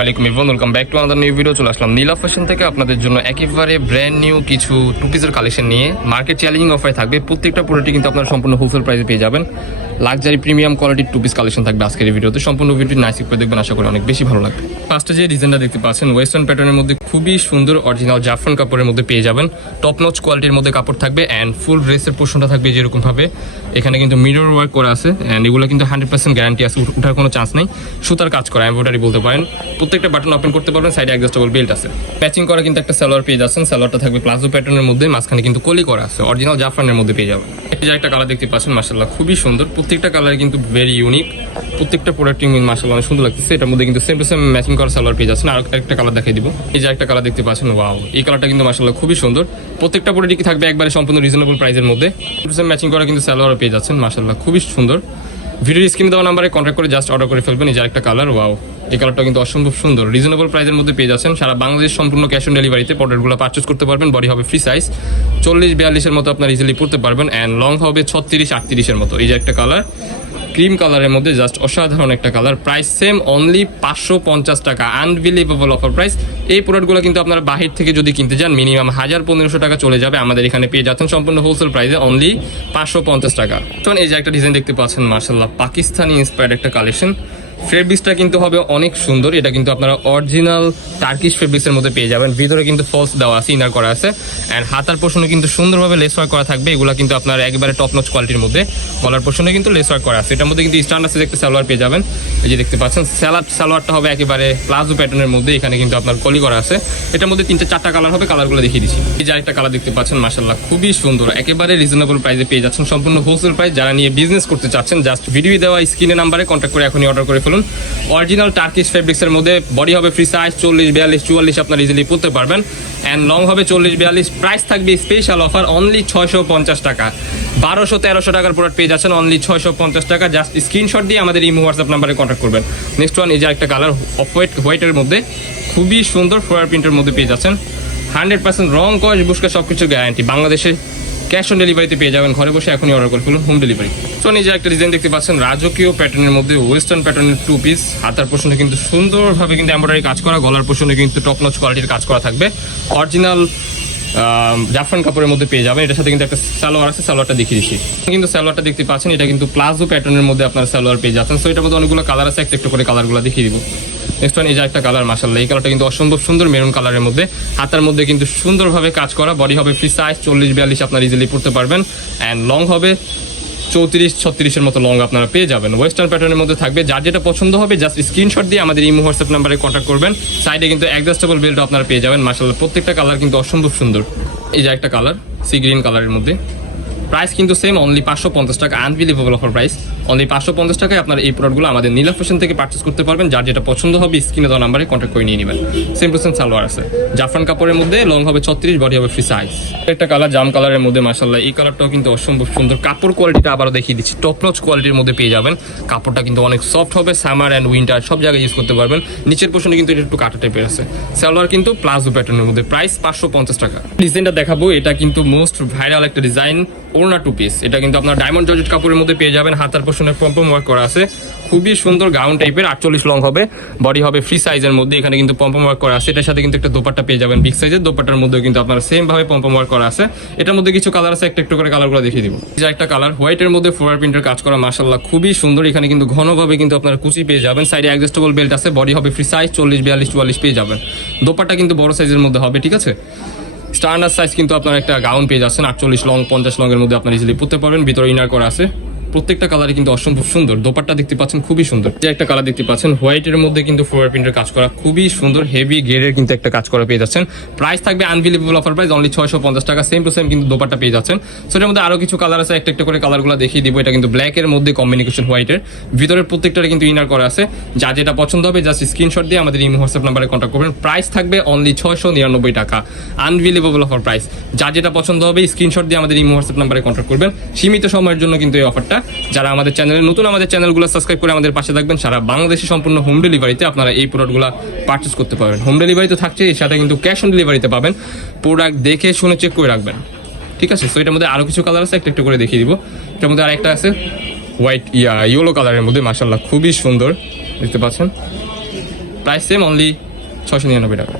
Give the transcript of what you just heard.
ওয়ালাইকুম even welcome back to আমাদের new video চলে আসলাম নীলা ফ্যাশন থেকে আপনাদের জন্য একেবারে ব্র্যান্ড নিউ কিছু টু পিসের কালেকশন নিয়ে। মার্কেট চ্যালেঞ্জিং অফার থাকবে, প্রত্যেকটা প্রোডাক্টই কিন্তু আপনারা সম্পূর্ণ হোলসেল প্রাইসে পেয়ে যাবেন। লাক্সারি প্রিমিয়াম কোয়ালিটির টু পিস কালেকশন থাকবে আজকের এই ভিডিওতে। সম্পূর্ণ ভিডিওটি নাইসিক করে দেখবেন, আশা করি অনেক বেশি ভালো লাগবে। ফার্স্টে যে ডিজাইনটা দেখতে পাচ্ছেন ওয়েস্টার্ন প্যাটার্নের মধ্যে খুবই সুন্দর অরিজিনাল জাফরান কাপড়ের মধ্যে পেয়ে যাবেন। টপ নচ কোয়ালিটির মধ্যে কাপড় থাকবে অ্যান্ড ফুল ড্রেসের পোর্শনটা থাকবে যেরকম ভাবে। এখানে কিন্তু মিরর ওয়ার্ক করা আছে অ্যান্ড এগুলো কিন্তু হান্ড্রেড পার্সেন্ট গ্যারান্টি আছে, উঠ- উঠার কোনো চান্স নেই। সুতার কাজ করা এমব্রয়ডারি বলতে পারেন। প্রত্যেকটা বাটন ওপেন করতে পারবেন সাইডে অ্যাডজাস্টেবল বেল্ট আছে। প্যাচিং করা কিন্তু একটা সালোয়ার পেয়ে যাচ্ছেন সালোয়ারটা থাকবে প্লাজো প্যাটার্নের মধ্যে, মাঝখানে কিন্তু কলি করা আছে অরিজিনাল জাফরানের মধ্যে পেয়ে যাবেন। একটা কালার দেখতে পাচ্ছেন মাসাল্লাহ খুবই সুন্দর প্রত্যেকটা কালার কিন্তু ভেরি ইউনিক প্রত্যেকটা প্রোডাক্ট মাসাল্লাহ অনেক সুন্দর লাগতেছে। এটার মধ্যে কিন্তু সেম টু সেম ম্যাচিং করা সালোয়ার পেয়ে যাচ্ছেন। আর একটা কালার দেখিয়ে দিব। এই যে একটা কালার দেখতে পাচ্ছেন ওয়াও এই কালারটা কিন্তু মার্শাল খুবই সুন্দর। প্রত্যেকটা প্রোডাক্টই থাকবে একবারে সম্পূর্ণ রিজনেবল প্রাইসের মধ্যে। সেম ম্যাচিং করা কিন্তু সালোয়ার পেয়ে যাচ্ছেন মাসাল্লাহ খুবই সুন্দর। ভিডিওর স্ক্রিনে দেওয়া নাম্বারে কন্ট্যাক্ট করে জাস্ট অর্ডার করে ফেলবেন। এই যে একটা কালার ওয়াও এই কালারটা কিন্তু অসম্ভব সুন্দর। রিজনেবল প্রাইসের মধ্যে পেয়ে যাচ্ছেন। সারা বাংলাদেশ সম্পূর্ণ ক্যাশ অন ডেলিভারিতে প্রোডাক্টগুলো পারচেস করতে পারবেন। বডি হবে ফ্রি সাইজ চল্লিশ, বিয়াল্লিশের মতো আপনার ইজিলি পড়তে পারবেন। অ্যান্ড লং হবে ছত্রিশ, আটত্রিশের মতো। এই যে একটা কালার ক্রিম কালারের মধ্যে জাস্ট অসাধারণ একটা কালার। প্রাইস সেম অনলি পাঁচশো পঞ্চাশ টাকা। আনবিলিভেবল অফার প্রাইস এই প্রোডাক্টগুলো কিন্তু আপনারা বাহির থেকে যদি কিনতে যান মিনিমাম হাজার পনেরোশো টাকা চলে যাবে। আমাদের এখানে পেয়ে যাচ্ছেন সম্পূর্ণ হোলসেল প্রাইসে অনলি পাঁচশো পঞ্চাশ টাকা। এই যে একটা ডিজাইন দেখতে পাচ্ছেন মার্শাল্লাহ পাকিস্তানি ইন্সপায়ার্ড একটা কালেকশন ফেব্রিক্সটা কিন্তু হবে অনেক সুন্দর। এটা কিন্তু আপনারা অরিজিনাল টার্কিশ ফেব্রিক্সের মধ্যে পেয়ে যাবেন। ভিতরে কিন্তু ফলস দেওয়া আছে ইনার করা আছে। অ্যান্ড হাতার পোষণে কিন্তু সুন্দরভাবে লেস ওয়ার্ক করা থাকবে। এগুলো কিন্তু আপনার একবারে টপ নচ কোয়ালিটির মধ্যে। গলার পোষণে কিন্তু লেস ওয়ার্ক করা আছে। এটার মধ্যে কিন্তু স্ট্যান্ডার্ড একটা সালোয়ার পেয়ে যাবেন। এই যে দেখতে পাচ্ছেন স্যালাড সালোয়ারটা হবে একেবারে প্লাজো প্যাটার্নের মধ্যে। এখানে কিন্তু আপনার কলি করা আছে। এটার মধ্যে তিনটে চারটা কালার হবে কালারগুলো দেখিয়ে দিচ্ছি। এই যে একটা কালার দেখতে পাচ্ছেন মাসাল্লাহ খুবই সুন্দর। একেবারে রিজনেবল প্রাইসে পেয়ে যাচ্ছেন। সম্পূর্ণ হোলসেল প্রাইস যারা নিয়ে বিজনেস করতে চাচ্ছেন জাস্ট ভিডিও দেওয়া স্ক্রিনে নাম্বারে কন্ট্যাক্ট করে এখনই অর্ডার করে ফেলুন অরিজিনাল টার্কিশ ফেব্রিক্সের মধ্যে বডি হবে ফ্রি সাইজ চল্লিশ, বিয়াল্লিশ, চুয়াল্লিশ আপনার ইজিলি পড়তে পারবেন। অ্যান্ড লং হবে চল্লিশ, বিয়াল্লিশ। প্রাইস থাকবে স্পেশাল অফার অনলি ছয়শো পঞ্চাশ টাকা। বারোশো, তেরোশো টাকার প্রোডাক্ট পেয়ে যাচ্ছেন অনলি ছয়শো পঞ্চাশ টাকা। জাস্ট স্ক্রিনশট দিয়ে আমাদের ইমো হোয়াটসঅ্যাপ নাম্বারে কন্ট্যাক্ট করবেন। নেক্সট ওয়ান এই যে একটা কালার অফ হোয়াইট হোয়াইটের মধ্যে খুবই সুন্দর ফ্লোয়ার প্রিন্টের মধ্যে পেয়ে যাচ্ছেন। হান্ড্রেড পার্সেন্ট রং, কস, বুসকা সব কিছু গ্যারান্টি বাংলাদেশে ক্যাশ অন ডেলিভারিতে পেয়ে যাবেন। ঘরে বসে এখনই অর্ডার করে ফেলুন হোম ডেলিভারি তো যে একটা ডিজাইন দেখতে পাচ্ছেন, রাজকীয় প্যাটার্নের মধ্যে ওয়েস্টার্ন প্যাটার্নের টু পিস হাতার পোষণে কিন্তু সুন্দরভাবে কিন্তু এমব্রয়ডারি কাজ করা, গলার পোষণে কিন্তু টপ নচ কোয়ালিটির কাজ করা থাকবে। অরিজিনাল জাফরান কাপড়ের মধ্যে পেয়ে যাবেন। এটার সাথে কিন্তু একটা সালোয়ার আছে, সালোয়ারটা দেখিয়ে দিচ্ছি। কিন্তু সালোয়ারটা দেখতে পাচ্ছেন, এটা কিন্তু প্লাজো প্যাটার্নের মধ্যে আপনার সালোয়ার পেয়ে যাচ্ছেন। সো এটার মধ্যে অনেকগুলো কালার আছে একটা একটু করে কালারগুলো দেখিয়ে দিব। নেক্সট এই যে একটা কালার মাসাল্লাহ এই কালারটা কিন্তু অসম্ভব সুন্দর মেরুন কালারের মধ্যে। হাতার মধ্যে কিন্তু সুন্দরভাবে কাজ করা। বডি হবে ফ্রি সাইজ চল্লিশ, বিয়াল্লিশ আপনার ইজিলি পড়তে পারবেন। অ্যান্ড লং হবে চৌত্রিশ, ছত্রিশের মতো লং আপনারা পেয়ে যাবেন। ওয়েস্টার্ন প্যাটার্নের মধ্যে থাকবে। যার যেটা পছন্দ হবে জাস্ট স্ক্রিনশট দিয়ে আমাদের ইমো হোয়াটসঅ্যাপ নাম্বারে কন্ট্যাক্ট করবেন। সাইডে কিন্তু অ্যাডজাস্টেবল বেল্ট আপনারা পেয়ে যাবেন। মাসাল্লাহ প্রত্যেকটা কালার কিন্তু অসম্ভব সুন্দর। এই যে একটা কালার সি গ্রিন কালারের মধ্যে। প্রাইস কিন্তু সেম অনলি পাঁচশো পঞ্চাশ টাকা আনবিলিভেবল অফার প্রাইস অনলি পাঁচশো পঞ্চাশ টাকায় আপনার এই প্রোডাক্টগুলো আমাদের নীলা ফ্যাশন থেকে পার্চেস করতে পারবেন। যার যেটা পছন্দ হবে স্ক্রিনে দেওয়া নাম্বারে কন্ট্যাক্ট করে নিয়ে নেবেন। সেম টু সালোয়ার আছে। জাফরান কাপড়ের মধ্যে লং হবে ছত্রিশ বডি হবে ফ্রি সাইজ একটা কালার জাম কালারের মধ্যে মাসাল্লাহ এই কালারটাও কিন্তু অসম্ভব সুন্দর। কাপড় কোয়ালিটিটা আবারও দেখিয়ে দিচ্ছি। টপ নচ কোয়ালিটির মধ্যে পেয়ে যাবেন। কাপড়টা কিন্তু অনেক সফট হবে সামার অ্যান্ড উইন্টার সব জায়গায় ইউজ করতে পারবেন। নিচের পোর্শনে কিন্তু এটা একটু কাটা টাইপের আছে। সালোয়ার কিন্তু প্লাজো প্যাটার্নের মধ্যে। প্রাইস পাঁচশো পঞ্চাশ টাকা। ডিজাইনটা দেখাবো, এটা কিন্তু মোস্ট ভাইরাল একটা ডিজাইন ওড়না টু পিস এটা কিন্তু আপনার ডায়মন্ড জর্জেট কাপড়ের মধ্যে পেয়ে যাবেন। হাতার পোষণে পম্পম ওয়ার্ক করা আছে। খুবই সুন্দর গাউন টাইপের আটচল্লিশ লং হবে। বডি হবে ফ্রি সাইজের মধ্যে। এখানে কিন্তু পম্পম ওয়ার্ক করা আছে। এটার সাথে কিন্তু একটা দোপাট্টা পেয়ে যাবেন বিগ সাইজের দোপাট্টার মধ্যে কিন্তু আপনার সেম ভাবে পম্পম ওয়ার্ক করা আছে। এটার মধ্যে কিছু কালার আছে। একটা একটু করে কালারগুলো দেখিয়ে দিব। যে একটা কালার হোয়াইটের মধ্যে ফ্লোয়ার প্রিন্টের কাজ করা মাসাল্লাহ খুবই সুন্দর। এখানে কিন্তু ঘনভাবে কিন্তু আপনার কুচি পেয়ে যাবেন। সাইডে অ্যাডজাস্টেবল বেল্ট আছে। বডি হবে ফ্রি সাইজ চল্লিশ, বিয়াল্লিশ, চুয়াল্লিশ পেয়ে যাবেন। দোপাট্টা কিন্তু বড় সাইজের মধ্যে হবে, ঠিক আছে? স্ট্যান্ডার্ড সাইজ কিন্তু আপনার একটা গাউন পেয়ে যাচ্ছেন, আটচল্লিশ লং, পঞ্চাশ লং এর মধ্যে আপনার ইজিলি পড়তে পারবেন। ভিতরে ইনার করা আছে। প্রত্যেকটা কালারই কিন্তু অসম্ভব সুন্দর। দোপাট্টা দেখতে পাচ্ছেন, খুবই সুন্দর। যে একটা কালার দেখতে পাচ্ছেন হোয়াইটের মধ্যে কিন্তু ফ্লোয়ার প্রিন্টের কাজ করা খুবই সুন্দর হেভি গ্রেডের কিন্তু একটা কাজ করা পেয়ে যাচ্ছেন। প্রাইস থাকবে আনবিলিভেবল অফার প্রাইস অনলি ছয়শো পঞ্চাশ টাকা সেম টু সেম কিন্তু দোপাট্টা পেয়ে যাচ্ছেন। সো মধ্যে আরও কিছু কালার আছে, একটা একটা করে কালারগুলো দেখিয়ে দিব। এটা কিন্তু ব্ল্যাক এর মধ্যে কম্বিনেশন হোয়াইটের ভিতরের প্রত্যেকটারে কিন্তু ইনার করা আছে। যা যেটা পছন্দ হবে জাস্ট স্ক্রিনশট দিয়ে আমাদের ইমো হোয়াটসঅ্যাপ নাম্বারে কন্ট্যাক্ট করবেন। প্রাইস থাকবে অনলি ছয়শো নিরানব্বই টাকা আনবিলিভেবল অফার প্রাইস যা যেটা পছন্দ হবে স্ক্রিনশট দিয়ে আমাদের ইমো হোয়াটসঅ্যাপ নাম্বারে কন্ট্যাক্ট করবেন। সীমিত সময়ের জন্য কিন্তু এই অফারটা যারা আমাদের চ্যানেলে নতুন, আমাদের চ্যানেলগুলো সাবস্ক্রাইব করে আমাদের পাশে থাকবেন। সারা বাংলাদেশে সম্পূর্ণ হোম ডেলিভারিতে আপনারা এই প্রোডাক্টগুলো পারচেস করতে পারবেন। হোম ডেলিভারি তো থাকছে, এর সাথে কিন্তু ক্যাশ অন ডেলিভারিতে পাবেন। প্রোডাক্ট দেখে শুনে চেক করে রাখবেন। ঠিক আছে? সো এটার মধ্যে আরও কিছু কালার আছে, একটা একটু করে দেখিয়ে দিব। এটার মধ্যে আরেকটা আছে হোয়াইট ইয়া ইয়েলো কালারের মধ্যে মার্শাল্লাহ খুবই সুন্দর। দেখতে পাচ্ছেন? প্রাইস সেম অনলি ছশো নিরানব্বই টাকা।